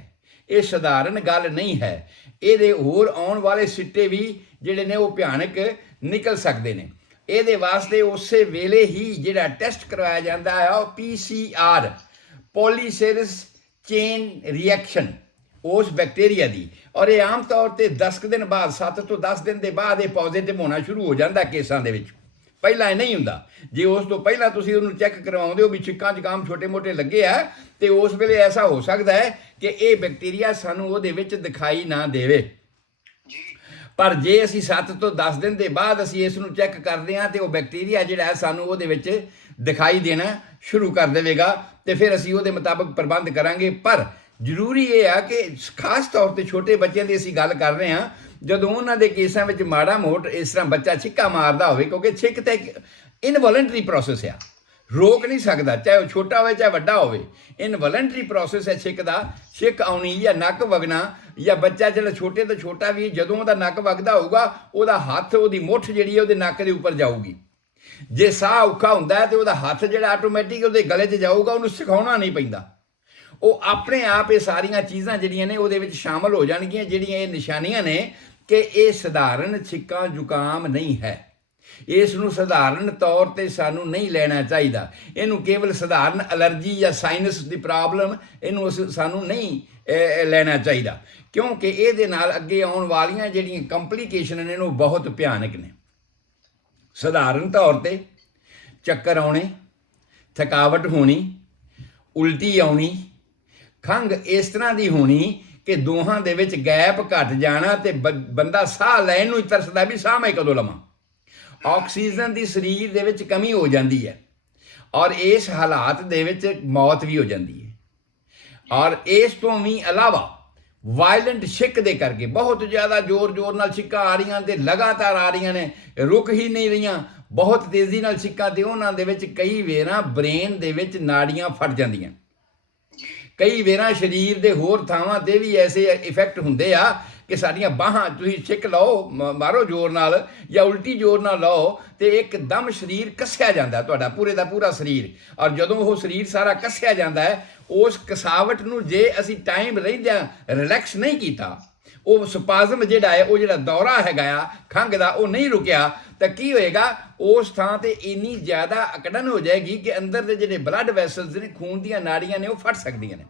ਇਹ ਸਧਾਰਨ ਗੱਲ ਨਹੀਂ ਹੈ। ਇਹਦੇ ਹੋਰ ਆਉਣ ਵਾਲੇ ਸਿੱਟੇ ਵੀ ਜਿਹੜੇ ਨੇ ਉਹ ਭਿਆਨਕ ਨਿਕਲ ਸਕਦੇ ਨੇ। ਇਹਦੇ ਵਾਸਤੇ ਉਸੇ ਵੇਲੇ ਹੀ ਜਿਹੜਾ ਟੈਸਟ ਕਰਵਾਇਆ ਜਾਂਦਾ ਹੈ ਉਹ PCR, ਪੋਲੀਸੇਰਿਸ ਚੇਨ ਰਿਐਕਸ਼ਨ, ਉਸ ਬੈਕਟੀਰੀਆ ਦੀ। ਔਰ ਇਹ ਆਮ ਤੌਰ ਤੇ 10 ਦਿਨ ਬਾਅਦ, 7 ਤੋਂ 10 ਦਿਨ ਦੇ ਬਾਅਦ ਇਹ ਪੋਜ਼ਿਟਿਵ ਹੋਣਾ ਸ਼ੁਰੂ ਹੋ ਜਾਂਦਾ ਕੇਸਾਂ ਦੇ ਵਿੱਚ। ਪਹਿਲਾਂ ਇਹ ਨਹੀਂ ਹੁੰਦਾ। ਜੇ ਉਸ ਤੋਂ ਪਹਿਲਾਂ ਤੁਸੀਂ ਉਹਨੂੰ ਚੈੱਕ ਕਰਵਾਉਂਦੇ ਹੋ ਵੀ ਛਿੱਕਾਂ ਜ਼ੁਕਾਮ ਛੋਟੇ ਮੋਟੇ ਲੱਗੇ ਆ, ਤੇ ਉਸ ਵੇਲੇ ਐਸਾ ਹੋ ਸਕਦਾ ਹੈ ਕਿ ਇਹ ਬੈਕਟੀਰੀਆ ਸਾਨੂੰ ਉਹਦੇ ਵਿੱਚ ਦਿਖਾਈ ਨਾ ਦੇਵੇ। ਪਰ ਜੇ ਅਸੀਂ 7 ਤੋਂ 10 ਦਿਨ ਦੇ ਬਾਅਦ ਅਸੀਂ ਇਸ ਨੂੰ ਚੈੱਕ ਕਰਦੇ ਹਾਂ ਤੇ ਉਹ ਬੈਕਟੀਰੀਆ ਜਿਹੜਾ ਹੈ ਸਾਨੂੰ ਉਹਦੇ ਵਿੱਚ ਦਿਖਾਈ ਦੇਣਾ ਸ਼ੁਰੂ ਕਰ ਦੇਵੇਗਾ, ਤੇ ਫਿਰ ਅਸੀਂ ਉਹਦੇ ਮੁਤਾਬਕ ਪ੍ਰਬੰਧ ਕਰਾਂਗੇ। ਪਰ ਜ਼ਰੂਰੀ ਇਹ ਆ ਕਿ ਖਾਸ ਤੌਰ ਤੇ ਛੋਟੇ ਬੱਚਿਆਂ ਦੀ ਅਸੀਂ ਗੱਲ ਕਰ ਰਹੇ ਹਾਂ, ਜਦੋਂ ਉਹਨਾਂ ਦੇ ਕੇਸਾਂ ਵਿੱਚ ਮਾੜਾ ਮੋਟ ਇਸ ਤਰ੍ਹਾਂ ਬੱਚਾ ਛਿੱਕਾ ਮਾਰਦਾ ਹੋਵੇ, ਕਿਉਂਕਿ ਛਿੱਕ ਤਾਂ ਇਨਵੋਲੰਟਰੀ ਪ੍ਰੋਸੈਸ ਆ, ਰੋਕ ਨਹੀਂ ਸਕਦਾ, ਚਾਹੇ ਉਹ ਛੋਟਾ ਹੋਵੇ ਚਾਹੇ ਵੱਡਾ ਹੋਵੇ। ਇਨਵੋਲੰਟਰੀ ਪ੍ਰੋਸੈਸ ਹੈ ਛਿੱਕ ਦਾ। ਛਿੱਕ ਆਉਣੀ ਜਾਂ ਨੱਕ ਵਗਣਾ, ਜਾਂ ਬੱਚਾ ਜਿਹੜਾ ਛੋਟੇ ਤੋਂ ਛੋਟਾ ਵੀ ਜਦੋਂ ਉਹਦਾ ਨੱਕ ਵਗਦਾ ਹੋਊਗਾ, ਉਹਦਾ ਹੱਥ, ਉਹਦੀ ਮੁੱਠ ਜਿਹੜੀ ਹੈ ਉਹਦੇ ਨੱਕ ਦੇ ਉੱਪਰ ਜਾਊਗੀ। ਜੇ ਸਾਹ ਔਖਾ ਹੁੰਦਾ ਹੈ ਤੇ ਉਹਦਾ ਹੱਥ ਜਿਹੜਾ ਆਟੋਮੈਟਿਕ ਉਹਦੇ ਗਲੇ 'ਚ ਜਾਊਗਾ, ਉਹਨੂੰ ਸਿਖਾਉਣਾ ਨਹੀਂ ਪੈਂਦਾ। ਉਹ ਆਪਣੇ ਆਪ ਇਹ ਸਾਰੀਆਂ ਚੀਜ਼ਾਂ ਜਿਹੜੀਆਂ ਨੇ ਉਹਦੇ ਵਿੱਚ ਸ਼ਾਮਲ ਹੋ ਜਾਣਗੀਆਂ, ਜਿਹੜੀਆਂ ਇਹ ਨਿਸ਼ਾਨੀਆਂ ਨੇ ਕਿ ਇਹ ਸਧਾਰਨ ਛਿੱਕਾਂ ਜ਼ੁਕਾਮ ਨਹੀਂ ਹੈ। ਇਸ ਨੂੰ ਸਧਾਰਨ ਤੌਰ ਤੇ ਸਾਨੂੰ ਨਹੀਂ ਲੈਣਾ ਚਾਹੀਦਾ। ਇਹਨੂੰ ਕੇਵਲ ਸਧਾਰਨ ਅਲਰਜੀ ਜਾਂ ਸਾਈਨਸ ਦੀ ਪ੍ਰੋਬਲਮ, ਇਹਨੂੰ ਸਾਨੂੰ ਨਹੀਂ ਲੈਣਾ ਚਾਹੀਦਾ, ਕਿਉਂਕਿ ਇਹਦੇ ਨਾਲ ਅੱਗੇ ਆਉਣ ਵਾਲੀਆਂ ਜਿਹੜੀਆਂ ਕੰਪਲੀਕੇਸ਼ਨ ਨੇ ਉਹ ਬਹੁਤ ਭਿਆਨਕ ਨੇ। ਸਧਾਰਨ ਤੌਰ ਤੇ ਚੱਕਰ ਆਉਣੇ, ਥਕਾਵਟ ਹੋਣੀ, ਉਲਟੀ ਆਉਣੀ, ਖੰਘ ਇਸ ਤਰ੍ਹਾਂ ਦੀ ਹੋਣੀ ਕਿ ਦੋਹਾਂ ਦੇ ਵਿੱਚ ਗੈਪ ਘਟ ਜਾਣਾ ਤੇ ਬੰਦਾ ਸਾਹ ਲੈਣ ਨੂੰ ਹੀ ਤਰਸਦਾ ਵੀ ਸਾਹ ਮੈਂ ਕਦੋਂ ਲਵਾਂ। ਆਕਸੀਜਨ ਦੀ ਸਰੀਰ ਦੇ ਵਿੱਚ ਕਮੀ ਹੋ ਜਾਂਦੀ ਹੈ ਔਰ ਇਸ ਹਾਲਾਤ ਦੇ ਵਿੱਚ ਮੌਤ ਵੀ ਹੋ ਜਾਂਦੀ ਹੈ। ਔਰ ਇਸ ਤੋਂ ਵੀ ਇਲਾਵਾ ਵਾਇਲੈਂਟ ਛਿੱਕ ਦੇ ਕਰਕੇ ਬਹੁਤ ਜ਼ਿਆਦਾ ਜ਼ੋਰ ਨਾਲ ਛਿੱਕਾਂ ਆ ਰਹੀਆਂ ਤੇ ਲਗਾਤਾਰ ਆ ਰਹੀਆਂ ਨੇ, ਰੁਕ ਹੀ ਨਹੀਂ ਰਹੀਆਂ, ਬਹੁਤ ਤੇਜ਼ੀ ਨਾਲ ਛਿੱਕਾਂ, ਤੇ ਉਹਨਾਂ ਦੇ ਵਿੱਚ ਕਈ ਵੇਰਾਂ ਬ੍ਰੇਨ ਦੇ ਵਿੱਚ ਨਾੜੀਆਂ ਫਟ ਜਾਂਦੀਆਂ। ਕਈ ਵੇਰਾਂ ਸਰੀਰ ਦੇ ਹੋਰ ਥਾਵਾਂ ਤੇ ਵੀ ਐਸੇ ਇਫੈਕਟ ਹੁੰਦੇ ਆ ਕਿ ਸਾਡੀਆਂ ਬਾਹਾਂ, ਤੁਸੀਂ ਛਿੱਕ ਲਓ, ਮਾਰੋ ਜ਼ੋਰ ਨਾਲ ਜਾਂ ਉਲਟੀ ਜ਼ੋਰ ਨਾਲ ਲਓ ਤੇ ਇੱਕਦਮ ਸਰੀਰ ਕੱਸਿਆ ਜਾਂਦਾ, ਤੁਹਾਡਾ ਪੂਰੇ ਦਾ ਪੂਰਾ ਸਰੀਰ। ਔਰ ਜਦੋਂ ਉਹ ਸਰੀਰ ਸਾਰਾ ਕੱਸਿਆ ਜਾਂਦਾ ਹੈ, ਉਸ ਕਸਾਵਟ ਨੂੰ ਜੇ ਅਸੀਂ ਟਾਈਮ ਰਹਿੰਦਿਆਂ ਰਿਲੈਕਸ ਨਹੀਂ ਕੀਤਾ, ਉਹ ਸਪਾਜ਼ਮ ਜਿਹੜਾ ਹੈ, ਉਹ ਜਿਹੜਾ ਦੌਰਾ ਹੈਗਾ ਆ ਖੰਘ ਦਾ, ਉਹ ਨਹੀਂ ਰੁਕਿਆ, ਤਾਂ ਕੀ ਹੋਏਗਾ, ਉਸ ਥਾਂ ਤੇ ਇੰਨੀ ਜ਼ਿਆਦਾ ਅਕੜਨ ਹੋ ਜਾਏਗੀ ਕਿ ਅੰਦਰ ਦੇ ਜਿਹੜੇ ਬਲੱਡ ਵੈਸਲਸ ਨੇ, ਖੂਨ ਦੀਆਂ ਨਾੜੀਆਂ ਨੇ, ਉਹ ਫਟ ਸਕਦੀਆਂ ਨੇ।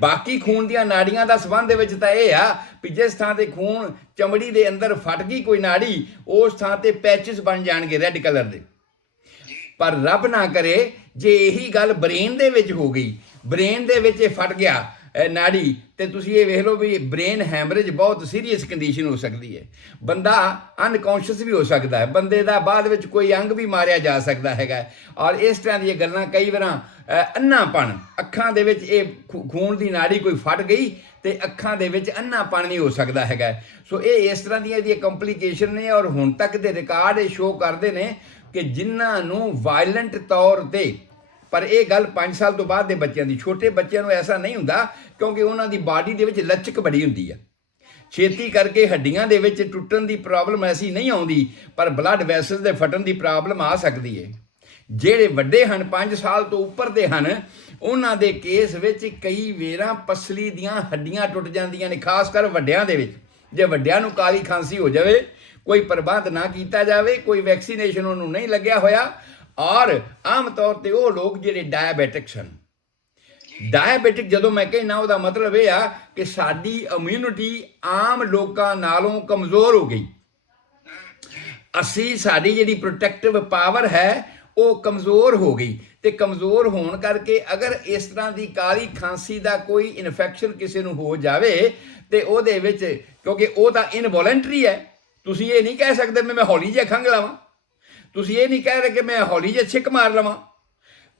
ਬਾਕੀ ਖੂਨ ਦੀਆਂ ਨਾੜੀਆਂ ਦਾ ਸੰਬੰਧ ਦੇ ਵਿੱਚ ਤਾਂ ਇਹ ਆ ਵੀ ਜਿਸ ਥਾਂ ਤੇ ਖੂਨ ਚਮੜੀ ਦੇ ਅੰਦਰ ਫਟ ਗਈ ਕੋਈ ਨਾੜੀ, ਉਸ ਥਾਂ ਤੇ ਪੈਚਸ ਬਣ ਜਾਣਗੇ ਰੈੱਡ ਕਲਰ ਦੇ। ਪਰ ਰੱਬ ਨਾ ਕਰੇ ਜੇ ਇਹੀ ਗੱਲ ਬ੍ਰੇਨ ਦੇ ਵਿੱਚ ਹੋ ਗਈ, ਬ੍ਰੇਨ ਦੇ ਵਿੱਚ ਇਹ ਫਟ ਗਿਆ ਨਾੜੀ, ਤੇ ਤੁਸੀਂ ਇਹ ਵੇਖ ਲਓ ਵੀ ਬ੍ਰੇਨ ਹੈਮਰੇਜ ਬਹੁਤ ਸੀਰੀਅਸ ਕੰਡੀਸ਼ਨ ਹੋ ਸਕਦੀ ਹੈ। ਬੰਦਾ ਅਨਕੌਂਸ਼ੀਅਸ ਵੀ ਹੋ ਸਕਦਾ ਹੈ, ਬੰਦੇ ਦਾ ਬਾਅਦ ਵਿੱਚ ਕੋਈ ਅੰਗ ਵੀ ਮਾਰਿਆ ਜਾ ਸਕਦਾ ਹੈਗਾ। ਔਰ ਇਸ ਤਰ੍ਹਾਂ ਦੀਆਂ ਗੱਲਾਂ, ਕਈ ਵਾਰਾਂ ਅੰਨਾਪਣ, ਅੱਖਾਂ ਦੇ ਵਿੱਚ ਇਹ ਖੂਨ ਦੀ ਨਾੜੀ ਕੋਈ ਫਟ ਗਈ ਤੇ ਅੱਖਾਂ ਦੇ ਵਿੱਚ ਅੰਨਾਪਣ ਨਹੀਂ ਹੋ ਸਕਦਾ ਹੈਗਾ। ਸੋ ਇਹ ਇਸ ਤਰ੍ਹਾਂ ਦੀਆਂ ਇਹਦੀਆਂ ਕੰਪਲੀਕੇਸ਼ਨ ਨੇ। ਔਰ ਹੁਣ ਤੱਕ ਦੇ ਰਿਕਾਰਡ ਇਹ ਸ਼ੋਅ ਕਰਦੇ ਨੇ ਕਿ ਜਿਨ੍ਹਾਂ ਨੂੰ ਵਾਇਲੈਂਟ ਤੌਰ ਤੇ, ਪਰ ਇਹ ਗੱਲ 5 ਸਾਲ ਤੋਂ ਬਾਅਦ ਦੇ ਬੱਚਿਆਂ ਦੀ, ਛੋਟੇ ਬੱਚਿਆਂ ਨੂੰ ਐਸਾ ਨਹੀਂ ਹੁੰਦਾ ਕਿਉਂਕਿ ਉਹਨਾਂ ਦੀ ਬਾਡੀ ਦੇ ਵਿੱਚ ਲਚਕ ਬੜੀ ਹੁੰਦੀ ਹੈ, ਛੇਤੀ ਕਰਕੇ ਹੱਡੀਆਂ ਦੇ ਵਿੱਚ ਟੁੱਟਣ ਦੀ ਪ੍ਰੋਬਲਮ ਐਸੀ ਨਹੀਂ ਆਉਂਦੀ, ਪਰ ਬਲੱਡ ਵੈਸਲਸ ਦੇ ਫਟਣ ਦੀ ਪ੍ਰੋਬਲਮ ਆ ਸਕਦੀ ਹੈ। ਜਿਹੜੇ ਵੱਡੇ ਹਨ, 5 ਸਾਲ ਤੋਂ ਉੱਪਰ ਦੇ ਹਨ, ਉਹਨਾਂ ਦੇ ਕੇਸ ਵਿੱਚ ਕਈ ਵੇਰਾਂ ਪਸਲੀ ਦੀਆਂ ਹੱਡੀਆਂ ਟੁੱਟ ਜਾਂਦੀਆਂ ਨੇ, ਖਾਸ ਕਰ ਵੱਡਿਆਂ ਦੇ ਵਿੱਚ। ਜੇ ਵੱਡਿਆਂ ਨੂੰ ਕਾਲੀ ਖਾਂਸੀ ਹੋ ਜਾਵੇ, ਕੋਈ ਪ੍ਰਬੰਧ ਨਾ ਕੀਤਾ ਜਾਵੇ, ਕੋਈ ਵੈਕਸੀਨੇਸ਼ਨ ਉਹਨੂੰ ਨਹੀਂ ਲੱਗਿਆ ਹੋਇਆ, ਔਰ ਆਮ ਤੌਰ ਤੇ ਉਹ ਲੋਕ ਜਿਹੜੇ ਡਾਇਬੈਟਿਕਸ ਹਨ, ਡਾਇਬੈਟਿਕ ਜਦੋਂ ਮੈਂ ਕਹਿਣਾ ਉਹਦਾ ਮਤਲਬ ਇਹ ਆ ਕਿ ਸਾਡੀ ਇਮਿਊਨਿਟੀ ਆਮ ਲੋਕਾਂ ਨਾਲੋਂ ਕਮਜ਼ੋਰ ਹੋ ਗਈ। ਸਾਡੀ ਜਿਹੜੀ ਪ੍ਰੋਟੈਕਟਿਵ ਪਾਵਰ ਹੈ ਉਹ ਕਮਜ਼ੋਰ ਹੋ ਗਈ, ਤੇ ਕਮਜ਼ੋਰ ਹੋਣ ਕਰਕੇ ਅਗਰ ਇਸ ਤਰ੍ਹਾਂ ਦੀ ਕਾਲੀ ਖਾਂਸੀ ਦਾ ਕੋਈ ਇਨਫੈਕਸ਼ਨ ਕਿਸੇ ਨੂੰ ਹੋ ਜਾਵੇ ਤੇ ਉਹਦੇ ਵਿੱਚ, ਕਿਉਂਕਿ ਉਹ ਤਾਂ ਇਨਵੋਲੰਟਰੀ ਹੈ, ਤੁਸੀਂ ਇਹ ਨਹੀਂ ਕਹਿ ਸਕਦੇ ਮੈਂ ਹੌਲੀ ਜਿਹਾ ਖੰਘ ਲਵਾਂ, ਤੁਸੀਂ ਇਹ ਨਹੀਂ ਕਹਿ ਰਹੇ ਕਿ ਮੈਂ ਹੌਲੀ ਜਿਹਾ ਛਿੱਕ ਮਾਰ ਲਵਾਂ,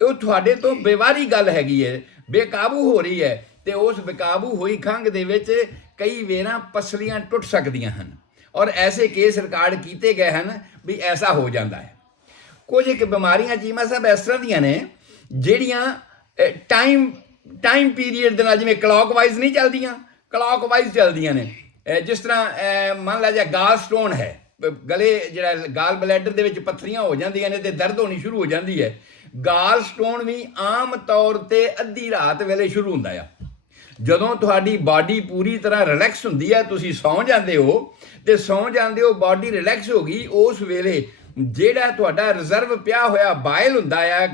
ਉਹ ਤੁਹਾਡੇ ਤੋਂ ਬੇਵਾਰੀ ਗੱਲ ਹੈਗੀ ਹੈ, ਬੇਕਾਬੂ ਹੋ ਰਹੀ ਹੈ। ਤੇ ਉਸ ਬੇਕਾਬੂ ਹੋਈ ਖੰਘ ਦੇ ਵਿੱਚ ਕਈ ਵੇਰਾਂ ਪਸਲੀਆਂ ਟੁੱਟ ਸਕਦੀਆਂ ਹਨ, ਔਰ ਐਸੇ ਕੇਸ ਰਿਕਾਰਡ ਕੀਤੇ ਗਏ ਹਨ ਵੀ ਐਸਾ ਹੋ ਜਾਂਦਾ ਹੈ। ਕੁਝ ਇੱਕ ਬਿਮਾਰੀਆਂ ਚੀਮਾ ਸਾਹਿਬ ਇਸ ਤਰ੍ਹਾਂ ਦੀਆਂ ਨੇ ਜਿਹੜੀਆਂ ਟਾਈਮ ਪੀਰੀਅਡ ਦੇ ਨਾਲ, ਜਿਵੇਂ ਕਲੌਕਵਾਈਜ਼ ਨਹੀਂ ਚੱਲਦੀਆਂ, ਕਲੌਕਵਾਈਜ਼ ਚੱਲਦੀਆਂ ਨੇ। ਜਿਸ ਤਰ੍ਹਾਂ ਮੰਨ ਲਾ ਜਾ ਗਾਲ ਸਟੋਨ ਹੈ, ਗਲੇ ਜਿਹੜਾ ਗਾਲ ਬਲੈਡਰ ਦੇ ਵਿੱਚ ਪੱਥਰੀਆਂ ਹੋ ਜਾਂਦੀਆਂ ਨੇ ਤੇ ਦਰਦ ਹੋਣੀ ਸ਼ੁਰੂ ਹੋ ਜਾਂਦੀ ਹੈ। ਗਾਲ ਸਟੋਨ ਵੀ ਆਮ ਤੌਰ ਤੇ ਅੱਧੀ ਰਾਤ ਵੇਲੇ ਸ਼ੁਰੂ ਹੁੰਦਾ ਆ। ਜਦੋਂ ਤੁਹਾਡੀ ਬਾਡੀ ਪੂਰੀ ਤਰ੍ਹਾਂ ਰਿਲੈਕਸ ਹੁੰਦੀ ਹੈ, ਤੁਸੀਂ ਸੌਂ ਜਾਂਦੇ ਹੋ ਤੇ ਸੌਂ ਜਾਂਦੇ ਹੋ, ਬਾਡੀ ਰਿਲੈਕਸ ਹੋ ਗਈ, ਉਸ ਵੇਲੇ ਜਿਹੜਾ ਤੁਹਾਡਾ ਰਿਜ਼ਰਵ ਪਿਆ ਹੋਇਆ ਬਾਇਲ ਹੁੰਦਾ ਆ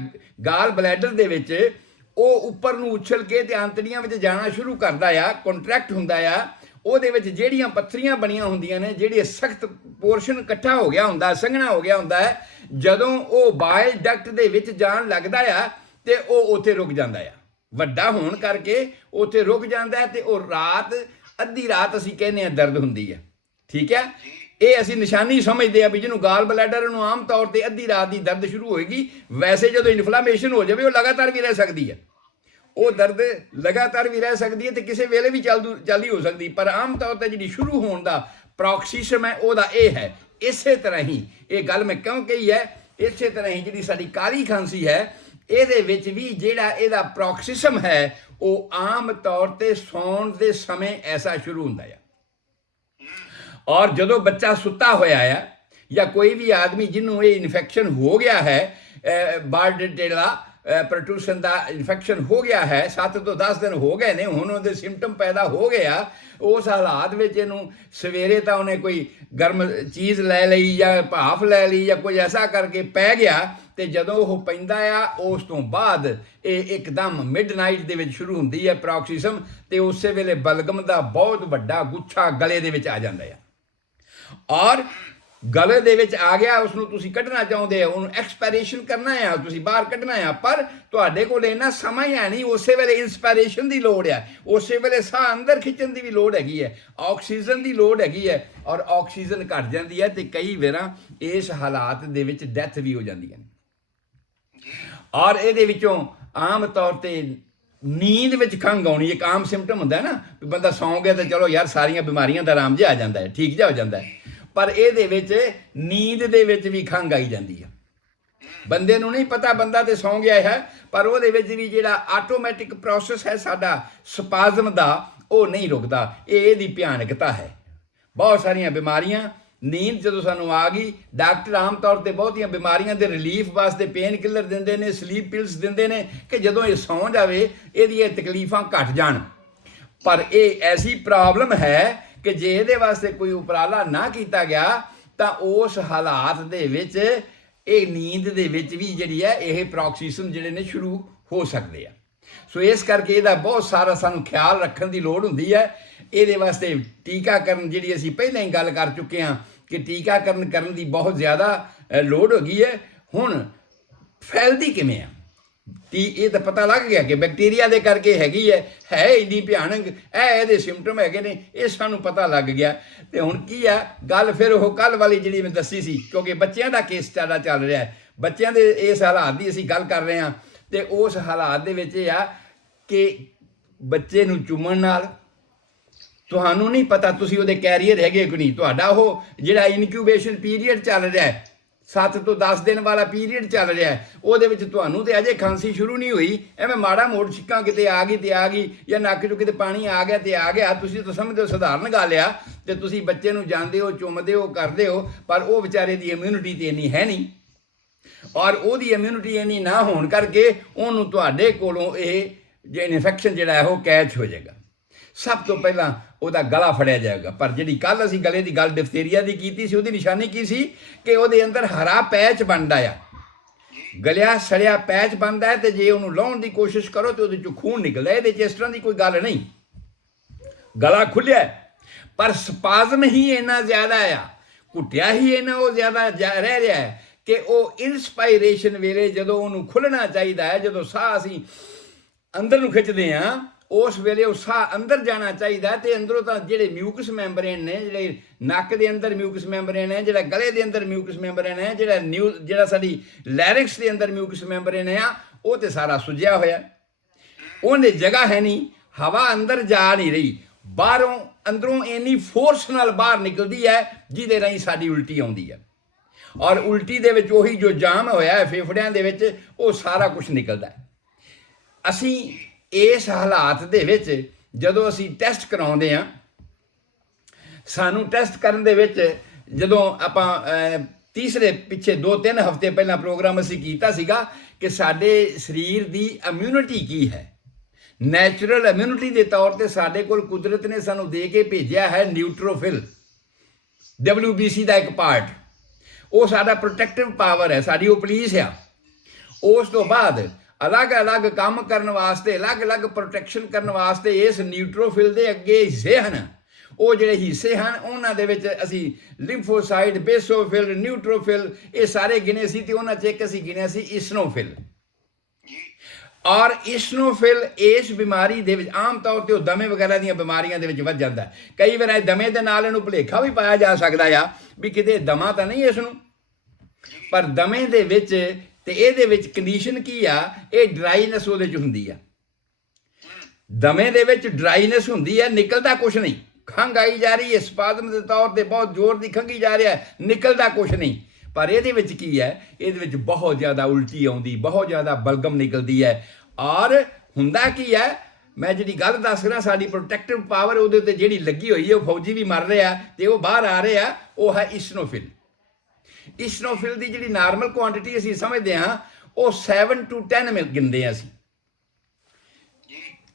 ਗਾਲ ਬਲੈਡਰ ਦੇ ਵਿੱਚ, ਉਹ ਉੱਪਰ ਨੂੰ ਉਛਲ ਕੇ ਤੇ ਆਂਤੜੀਆਂ ਵਿੱਚ ਜਾਣਾ ਸ਼ੁਰੂ ਕਰਦਾ ਆ, ਕੰਟਰੈਕਟ ਹੁੰਦਾ ਆ। ਉਹਦੇ ਵਿੱਚ ਜਿਹੜੀਆਂ ਪੱਥਰੀਆਂ ਬਣੀਆਂ ਹੁੰਦੀਆਂ ਨੇ, ਜਿਹੜੇ ਸਖਤ ਪੋਰਸ਼ਨ ਇਕੱਠਾ ਹੋ ਗਿਆ ਹੁੰਦਾ, ਸੰਘਣਾ ਹੋ ਗਿਆ ਹੁੰਦਾ ਹੈ, ਜਦੋਂ ਉਹ ਬਾਇਲ ਡਕਟ ਦੇ ਵਿੱਚ ਜਾਣ ਲੱਗਦਾ ਆ ਤੇ ਉਹ ਉੱਥੇ ਰੁਕ ਜਾਂਦਾ ਆ। ਵੱਡਾ ਹੋਣ ਕਰਕੇ ਉੱਥੇ ਰੁਕ ਜਾਂਦਾ ਹੈ ਤੇ ਉਹ ਰਾਤ, ਅੱਧੀ ਰਾਤ ਅਸੀਂ ਕਹਿੰਦੇ ਹਾਂ ਦਰਦ ਹੁੰਦੀ ਹੈ। ਠੀਕ ਹੈ, ਇਹ ਅਸੀਂ ਨਿਸ਼ਾਨੀ ਸਮਝਦੇ ਆ ਵੀ ਜਿਹਨੂੰ ਗਾਲ ਬਲੈਡਰ ਨੂੰ ਆਮ ਤੌਰ ਤੇ ਅੱਧੀ ਰਾਤ ਦੀ ਦਰਦ ਸ਼ੁਰੂ ਹੋਏਗੀ। ਵੈਸੇ ਜਦੋਂ ਇਨਫਲਾਮੇਸ਼ਨ ਹੋ ਜਾਵੇ ਉਹ ਲਗਾਤਾਰ ਵੀ ਰਹਿ ਸਕਦੀ ਹੈ, ਉਹ ਦਰਦ ਲਗਾਤਾਰ ਵੀ ਰਹਿ ਸਕਦੀ ਹੈ ਤੇ ਕਿਸੇ ਵੇਲੇ ਵੀ ਚਾਲੀ ਹੋ ਸਕਦੀ, ਪਰ ਆਮ ਤੌਰ ਤੇ ਜਿਹੜੀ ਸ਼ੁਰੂ ਹੋਣ ਦਾ ਪ੍ਰੋਕਸੀਸਮ ਹੈ ਉਹਦਾ ਇਹ ਹੈ। ਇਸੇ ਤਰ੍ਹਾਂ ਹੀ ਇਹ ਗੱਲ ਮੈਂ ਕਿਉਂ ਕਹੀ ਹੈ ਇਸੇ ਤਰ੍ਹਾਂ ਹੀ ਜਿਹੜੀ ਸਾਡੀ ਕਾਲੀ ਖਾਂਸੀ ਹੈ ਇਹਦੇ ਵਿੱਚ ਵੀ ਜਿਹੜਾ ਇਹਦਾ ਪ੍ਰੋਕਸਿਸਮ ਹੈ ਉਹ ਆਮ ਤੌਰ ਤੇ ਸੌਣ ਦੇ ਸਮੇਂ ਐਸਾ ਸ਼ੁਰੂ ਹੁੰਦਾ ਹੈ। ਔਰ ਜਦੋਂ ਬੱਚਾ ਸੁੱਤਾ ਹੋਇਆ ਆ ਜਾਂ ਕੋਈ ਵੀ ਆਦਮੀ ਜਿਹਨੂੰ ਇਹ ਇਨਫੈਕਸ਼ਨ ਹੋ ਗਿਆ ਹੈ ਬਾਰਡੇਟੇਲਾ ਪ੍ਰੋਟਰੂਸ਼ਨ ਦਾ ਇਨਫੈਕਸ਼ਨ ਹੋ ਗਿਆ ਹੈ 7 ਤੋਂ 10 ਦਿਨ ਹੋ ਗਏ ਨੇ, ਹੁਣ ਉਹਦੇ ਸਿੰਪਟਮ ਪੈਦਾ ਹੋ ਗਏ ਆ, ਉਸ ਹਾਲਾਤ ਵਿੱਚ ਇਹਨੂੰ ਸਵੇਰੇ ਤਾਂ ਉਹਨੇ ਕੋਈ ਗਰਮ ਚੀਜ਼ ਲੈ ਲਈ ਜਾਂ ਭਾਫ ਲੈ ਲਈ ਜਾਂ ਕੁਝ ਐਸਾ ਕਰਕੇ ਪੈ ਗਿਆ, ਤੇ ਜਦੋਂ ਉਹ ਪੈਂਦਾ ਆ ਉਸ ਤੋਂ ਬਾਅਦ ਇਹ ਇੱਕਦਮ ਮਿਡਨਾਈਟ ਦੇ ਵਿੱਚ ਸ਼ੁਰੂ ਹੁੰਦੀ ਹੈ ਪ੍ਰੋਕਸਿਸਮ, ਤੇ ਉਸੇ ਵੇਲੇ ਬਲਗਮ ਦਾ ਬਹੁਤ ਵੱਡਾ ਗੁੱਛਾ ਗਲੇ ਦੇ ਵਿੱਚ ਆ ਜਾਂਦਾ ਆ। ਔਰ ਗਲੇ ਦੇ ਵਿੱਚ ਆ ਗਿਆ, ਉਸ ਨੂੰ ਤੁਸੀਂ ਕੱਢਣਾ ਚਾਹੁੰਦੇ ਹੋ, ਉਹਨੂੰ ਐਕਸਪਾਇਰੇਸ਼ਨ ਕਰਨਾ ਆ, ਤੁਸੀਂ ਬਾਹਰ ਕੱਢਣਾ ਆ, ਪਰ ਤੁਹਾਡੇ ਕੋਲ ਇੰਨਾ ਸਮਾਂ ਹੀ ਹੈ ਨਹੀਂ, ਉਸੇ ਵੇਲੇ ਇੰਸਪਾਇਰੇਸ਼ਨ ਦੀ ਲੋੜ ਆ, ਉਸੇ ਵੇਲੇ ਸਾਹ ਅੰਦਰ ਖਿੱਚਣ ਦੀ ਵੀ ਲੋੜ ਹੈਗੀ ਹੈ, ਆਕਸੀਜਨ ਦੀ ਲੋੜ ਹੈਗੀ ਹੈ, ਔਰ ਆਕਸੀਜਨ ਘਟ ਜਾਂਦੀ ਹੈ ਤੇ ਕਈ ਵਾਰਾਂ ਇਸ ਹਾਲਾਤ ਦੇ ਵਿੱਚ ਡੈਥ ਵੀ ਹੋ ਜਾਂਦੀਆਂ ਨੇ। ਔਰ ਇਹਦੇ ਵਿੱਚੋਂ ਆਮ ਤੌਰ ਤੇ ਨੀਂਦ ਵਿੱਚ ਖੰਘ ਆਉਣੀ ਇੱਕ ਆਮ ਸਿੰਪਟਮ ਹੁੰਦਾ ਨਾ, ਵੀ ਬੰਦਾ ਸੌਂ ਗਿਆ ਤੇ ਚਲੋ ਯਾਰ ਸਾਰੀਆਂ ਬਿਮਾਰੀਆਂ ਦਾ ਆਰਾਮ ਜਿਹਾ ਆ ਜਾਂਦਾ ਹੈ, ਠੀਕ ਜਿਹਾ ਹੋ ਜਾਂਦਾ ਹੈ, ਪਰ ਇਹਦੇ ਵਿੱਚ ਨੀਂਦ ਦੇ ਵਿੱਚ ਵੀ ਖੰਘ ਆਈ ਜਾਂਦੀ ਹੈ। ਬੰਦੇ ਨੂੰ ਨਹੀਂ ਪਤਾ ਬੰਦਾ ਤੇ ਸੌਂ ਗਿਆ ਹੈ, ਪਰ ਉਹਦੇ ਵਿੱਚ ਵੀ ਜਿਹੜਾ ਆਟੋਮੈਟਿਕ ਪ੍ਰੋਸੈਸ ਹੈ ਸਾਡਾ ਸਪਾਜ਼ਮ ਦਾ ਉਹ ਨਹੀਂ ਰੁਕਦਾ। ਇਹਦੀ ਭਿਆਨਕਤਾ ਹੈ। ਬਹੁਤ ਸਾਰੀਆਂ ਬਿਮਾਰੀਆਂ, ਨੀਂਦ ਜਦੋਂ ਸਾਨੂੰ ਆ ਗਈ, ਡਾਕਟਰ ਆਮ ਤੌਰ ਤੇ ਬਹੁਤੀਆਂ ਬਿਮਾਰੀਆਂ ਦੇ ਰਿਲੀਫ ਵਾਸਤੇ ਪੇਨ ਕਿਲਰ ਦਿੰਦੇ ਨੇ, ਸਲੀਪ ਪਿਲਸ ਦਿੰਦੇ ਨੇ ਕਿ ਜਦੋਂ ਇਹ ਸੌਂ ਜਾਵੇ ਇਹਦੀਆਂ ਤਕਲੀਫਾਂ ਘਟ ਜਾਣ, ਪਰ ਇਹ ਐਸੀ ਪ੍ਰੋਬਲਮ ਹੈ ਕਿ ਜੇ ਇਹਦੇ ਵਾਸਤੇ ਕੋਈ ਉਪਰਾਲਾ ਨਾ ਕੀਤਾ ਗਿਆ ਤਾਂ ਉਸ ਹਾਲਾਤ ਦੇ ਵਿੱਚ ਇਹ ਨੀਂਦ ਦੇ ਵਿੱਚ ਵੀ ਜਿਹੜੀ ਹੈ ਇਹ ਪ੍ਰੋਕਸਿਸਮ ਜਿਹੜੇ ਨੇ ਸ਼ੁਰੂ ਹੋ ਸਕਦੇ ਆ। ਸੋ ਇਸ ਕਰਕੇ ਇਹਦਾ ਬਹੁਤ ਸਾਰਾ ਸਾਨੂੰ ਖਿਆਲ ਰੱਖਣ ਦੀ ਲੋੜ ਹੁੰਦੀ ਹੈ। ਇਹਦੇ ਵਾਸਤੇ ਟੀਕਾਕਰਨ ਜਿਹੜੀ ਅਸੀਂ ਪਹਿਲਾਂ ਹੀ ਗੱਲ ਕਰ ਚੁੱਕੇ ਹਾਂ ਕਿ ਟੀਕਾਕਰਨ ਕਰਨ ਦੀ ਬਹੁਤ ਜ਼ਿਆਦਾ ਲੋੜ ਹੋ ਗਈ ਹੈ। ਹੁਣ ਫੈਲਦੀ ਕਿਵੇਂ ਆ? ਇਹ ਤਾਂ ਪਤਾ ਲੱਗ ਗਿਆ ਕਿ ਬੈਕਟੀਰੀਆ ਦੇ ਕਰਕੇ ਹੈਗੀ ਹੈ ਇੰਨੀ ਭਿਆਨਕ, ਇਹਦੇ ਸਿੰਪਟਮ ਹੈਗੇ ਨੇ, ਇਹ ਸਾਨੂੰ ਪਤਾ ਲੱਗ ਗਿਆ। ਤੇ ਹੁਣ ਕੀ ਆ ਗੱਲ, ਫਿਰ ਉਹ ਕੱਲ ਵਾਲੀ ਜਿਹੜੀ ਮੈਂ ਦੱਸੀ ਸੀ, ਕਿਉਂਕਿ ਬੱਚਿਆਂ ਦਾ ਕੇਸ ਸਾਡਾ ਚੱਲ ਰਿਹਾ ਹੈ, ਬੱਚਿਆਂ ਦੇ ਇਸ ਹਾਲਾਤ ਦੀ ਅਸੀਂ ਗੱਲ ਕਰ ਰਹੇ ਹਾਂ, ਤੇ ਉਸ ਹਾਲਾਤ ਦੇ ਵਿੱਚ ਇਹ ਆ ਕਿ ਬੱਚੇ ਨੂੰ ਚੁੰਮਣ ਨਾਲ ਤੁਹਾਨੂੰ ਨਹੀਂ ਪਤਾ ਤੁਸੀਂ ਉਹਦੇ ਕੈਰੀਅਰ ਹੈਗੇ ਕਿ ਨਹੀਂ। ਤੁਹਾਡਾ ਉਹ ਜਿਹੜਾ ਇਨਕਿਊਬੇਸ਼ਨ ਪੀਰੀਅਡ ਚੱਲ ਰਿਹਾ ਹੈ, 7 ਤੋਂ 10 ਦਿਨ ਵਾਲਾ ਪੀਰੀਅਡ ਚੱਲ ਰਿਹਾ ਹੈ, ਉਹਦੇ ਵਿੱਚ ਤੁਹਾਨੂੰ ਤੇ ਅਜੇ ਖਾਂਸੀ ਸ਼ੁਰੂ ਨਹੀਂ ਹੋਈ, ਐਵੇਂ ਮਾੜਾ ਮੋੜ ਛਿੱਕਾਂ ਕਿਤੇ ਆ ਗਈ ਤੇ ਆ ਗਈ, ਜਾਂ ਨੱਕ 'ਚੋਂ ਕਿਤੇ ਪਾਣੀ ਆ ਗਿਆ ਤੇ ਆ ਗਿਆ, ਤੁਸੀਂ ਤਾਂ ਸਮਝਦੇ ਹੋ ਸਧਾਰਨ ਗੱਲ ਆ, ਤੇ ਤੁਸੀਂ ਬੱਚੇ ਨੂੰ ਜਾਂਦੇ ਹੋ, ਚੁੰਮਦੇ ਹੋ, ਕਰਦੇ ਹੋ, ਪਰ ਉਹ ਵਿਚਾਰੇ ਦੀ ਇਮਿਊਨਿਟੀ ਤੇ ਇੰਨੀ ਹੈ ਨਹੀਂ, ਔਰ ਉਹਦੀ ਇਮਿਊਨਿਟੀ ਇੰਨੀ ਨਾ ਹੋਣ ਕਰਕੇ ਉਹਨੂੰ ਤੁਹਾਡੇ ਕੋਲੋਂ ਇਹ ਜੇ ਇਨਫੈਕਸ਼ਨ ਜਿਹੜਾ ਹੈ ਉਹ ਕੈਚ ਹੋ ਜਾਏਗਾ। ਸਭ ਤੋਂ ਪਹਿਲਾਂ ਉਹਦਾ ਗਲਾ ਫੜਿਆ ਜਾਏਗਾ। ਪਰ ਜਿਹੜੀ ਕੱਲ ਅਸੀਂ ਗਲੇ ਦੀ ਗੱਲ ਡਿਫਥੀਰੀਆ ਦੀ ਕੀਤੀ ਸੀ, ਉਹਦੀ ਨਿਸ਼ਾਨੀ ਕੀ ਸੀ ਕਿ ਉਹਦੇ ਅੰਦਰ ਹਰਾ ਪੈਚ ਬਣਦਾ ਆ, ਗਲਿਆ ਸੜਿਆ ਪੈਚ ਬਣਦਾ ਹੈ, ਤੇ ਜੇ ਉਹਨੂੰ ਲਾਉਣ ਦੀ ਕੋਸ਼ਿਸ਼ ਕਰੋ ਤੇ ਉਹਦੇ ਚੋਂ ਖੂਨ ਨਿਕਲਦਾ। ਇਹਦੇ 'ਚ ਇਸ ਤਰ੍ਹਾਂ ਦੀ ਕੋਈ ਗੱਲ ਨਹੀਂ, ਗਲਾ ਖੁੱਲਿਆ ਪਰ ਸਪਾਜ਼ਮ ਹੀ ਇੰਨਾ ਜ਼ਿਆਦਾ ਆ, ਘੁੱਟਿਆ ਹੀ ਇੰਨਾ ਉਹ ਜ਼ਿਆਦਾ ਰਹਿ ਰਿਹਾ ਹੈ ਕਿ ਉਹ ਇਨਸਪਾਇਰੇਸ਼ਨ ਵੇਲੇ ਜਦੋਂ ਉਹਨੂੰ ਖੁੱਲ੍ਹਣਾ ਚਾਹੀਦਾ ਹੈ, ਜਦੋਂ ਸਾਹ ਅਸੀਂ ਅੰਦਰ ਨੂੰ ਖਿੱਚਦੇ ਹਾਂ, ਉਸ ਵੇਲੇ ਉਹ ਸਾਹ ਅੰਦਰ ਜਾਣਾ ਚਾਹੀਦਾ, ਤੇ ਅੰਦਰੋਂ ਤਾਂ ਜਿਹੜੇ ਮਿਊਕਸ ਮੈਂਬਰੇਨ ਨੇ, ਜਿਹੜੇ ਨੱਕ ਦੇ ਅੰਦਰ ਮਿਊਕਸ ਮੈਂਬਰੇਨ ਹੈ, ਜਿਹੜਾ ਗਲੇ ਦੇ ਅੰਦਰ ਮਿਊਕਸ ਮੈਂਬਰੇਨ ਹੈ, ਜਿਹੜਾ ਸਾਡੀ ਲੈਰਿਕਸ ਦੇ ਅੰਦਰ ਮਿਊਕਸ ਮੈਂਬਰੇਨ ਆ, ਉਹ ਤੇ ਸਾਰਾ ਸੁੱਜਿਆ ਹੋਇਆ, ਉਹਨੇ ਜਗ੍ਹਾ ਹੈ ਨਹੀਂ, ਹਵਾ ਅੰਦਰ ਜਾ ਨਹੀਂ ਰਹੀ, ਬਾਹਰੋਂ ਅੰਦਰੋਂ ਇੰਨੀ ਫੋਰਸ ਨਾਲ ਬਾਹਰ ਨਿਕਲਦੀ ਹੈ ਜਿਹਦੇ ਰਾਹੀਂ ਸਾਡੀ ਉਲਟੀ ਆਉਂਦੀ ਹੈ, ਔਰ ਉਲਟੀ ਦੇ ਵਿੱਚ ਉਹੀ ਜੋ ਜਾਮ ਹੋਇਆ ਹੈ ਫੇਫੜਿਆਂ ਦੇ ਵਿੱਚ, ਉਹ ਸਾਰਾ ਕੁਝ ਨਿਕਲਦਾ ਹੈ। ਅਸੀਂ ਇਸ ਹਾਲਾਤ ਦੇ ਵਿੱਚ ਜਦੋਂ ਅਸੀਂ ਟੈਸਟ ਕਰਾਉਂਦੇ ਹਾਂ, ਸਾਨੂੰ ਟੈਸਟ ਕਰਨ ਦੇ ਵਿੱਚ ਜਦੋਂ ਆਪਾਂ ਤੀਸਰੇ ਪਿੱਛੇ 2-3 ਹਫ਼ਤੇ ਪਹਿਲਾਂ ਪ੍ਰੋਗਰਾਮ ਅਸੀਂ ਕੀਤਾ ਸੀਗਾ ਕਿ ਸਾਡੇ ਸਰੀਰ ਦੀ ਇਮਿਊਨਿਟੀ ਕੀ ਹੈ। ਨੈਚੁਰਲ ਇਮਿਊਨਿਟੀ ਦੇ ਤੌਰ ਤੇ ਸਾਡੇ ਕੋਲ ਕੁਦਰਤ ਨੇ ਸਾਨੂੰ ਦੇ ਕੇ ਭੇਜਿਆ ਹੈ ਨਿਊਟ੍ਰੋਫਿਲ, WBC ਦਾ ਇੱਕ ਪਾਰਟ, ਉਹ ਸਾਡਾ ਪ੍ਰੋਟੈਕਟਿਵ ਪਾਵਰ ਹੈ, ਸਾਡੀ ਉਹ ਪੁਲਿਸ ਆ। ਉਸ ਤੋਂ ਬਾਅਦ ਅਲੱਗ-ਅਲੱਗ ਕੰਮ ਕਰਨ ਵਾਸਤੇ, ਅਲੱਗ-ਅਲੱਗ ਪ੍ਰੋਟੈਕਸ਼ਨ ਕਰਨ ਵਾਸਤੇ ਇਸ ਨਿਊਟ੍ਰੋਫਿਲ ਦੇ ਅੱਗੇ ਹਿੱਸੇ ਹਨ। ਉਹ ਜਿਹੜੇ ਹਿੱਸੇ ਹਨ ਉਹਨਾਂ ਦੇ ਵਿੱਚ ਅਸੀਂ ਲਿੰਫੋਸਾਈਟ, ਬੇਸੋਫਿਲ, ਨਿਊਟ੍ਰੋਫਿਲ ਇਹ ਸਾਰੇ ਗਿਣੇ ਸੀ, ਤੇ ਉਹਨਾਂ 'ਚ ਇੱਕ ਅਸੀਂ ਗਿਣਿਆ ਸੀ ਇਸਨੋਫਿਲ। ਔਰ ਇਸਨੋਫਿਲ ਇਸ ਬਿਮਾਰੀ ਦੇ ਵਿੱਚ ਆਮ ਤੌਰ ਤੇ ਉਹ ਦਮੇ ਵਗੈਰਾ ਦੀਆਂ ਬਿਮਾਰੀਆਂ ਦੇ ਵਿੱਚ ਵੱਧ ਜਾਂਦਾ। ਕਈ ਵਾਰ ਦਮੇ ਦੇ ਨਾਲ ਇਹਨੂੰ ਭੁਲੇਖਾ ਵੀ ਪਾਇਆ ਜਾ ਸਕਦਾ ਆ ਵੀ ਕਿਤੇ ਦਮਾ ਤਾਂ ਨਹੀਂ ਇਸ ਨੂੰ, ਪਰ ਦਮੇ ਦੇ ਵਿੱਚ ਤੇ ਇਹਦੇ ਵਿੱਚ ਕੰਡੀਸ਼ਨ ਕੀ ਆ, ਇਹ ਡਰਾਈਨੈਸ ਉਹਦੇ 'ਚ ਹੁੰਦੀ ਆ। ਦਮੇ ਦੇ ਵਿੱਚ ਡਰਾਈਨੈਸ ਹੁੰਦੀ ਹੈ, ਨਿਕਲਦਾ ਕੁਛ ਨਹੀਂ, ਖੰਘ ਆਈ ਜਾ ਰਹੀ ਹੈ, ਸਪਾਜ਼ਮ ਦੇ ਤੌਰ ਤੇ ਬਹੁਤ ਜ਼ੋਰ ਦੀ ਖੰਘੀ ਜਾ ਰਿਹਾ ਹੈ, ਨਿਕਲਦਾ ਕੁਛ ਨਹੀਂ, ਪਰ ਇਹਦੇ ਵਿੱਚ ਕੀ ਹੈ, ਇਹਦੇ ਵਿੱਚ ਬਹੁਤ ਜ਼ਿਆਦਾ ਉਲਟੀ ਆਉਂਦੀ, ਬਹੁਤ ਜ਼ਿਆਦਾ ਬਲਗਮ ਨਿਕਲਦੀ ਹੈ। ਔਰ ਹੁੰਦਾ ਕੀ ਹੈ, ਮੈਂ ਜਿਹੜੀ ਗੱਲ ਦੱਸ ਰਿਹਾ, ਸਾਡੀ ਪ੍ਰੋਟੈਕਟਿਵ ਪਾਵਰ ਉਹਦੇ ਉੱਤੇ ਜਿਹੜੀ ਲੱਗੀ ਹੋਈ ਹੈ, ਉਹ ਫੌਜੀ ਵੀ ਮਰ ਰਿਹਾ ਤੇ ਉਹ ਬਾਹਰ ਆ ਰਿਹਾ, ਉਹ ਹੈ ਇਸਨੋਫਿਲ। ਇਸਨੋਫਿਲ ਦੀ ਜਿਹੜੀ ਨਾਰਮਲ ਕੁਆਂਟੀਟੀ ਅਸੀਂ ਸਮਝਦੇ ਹਾਂ, ਉਹ 7 to 10 ਗਿਣਦੇ ਹਾਂ ਅਸੀਂ।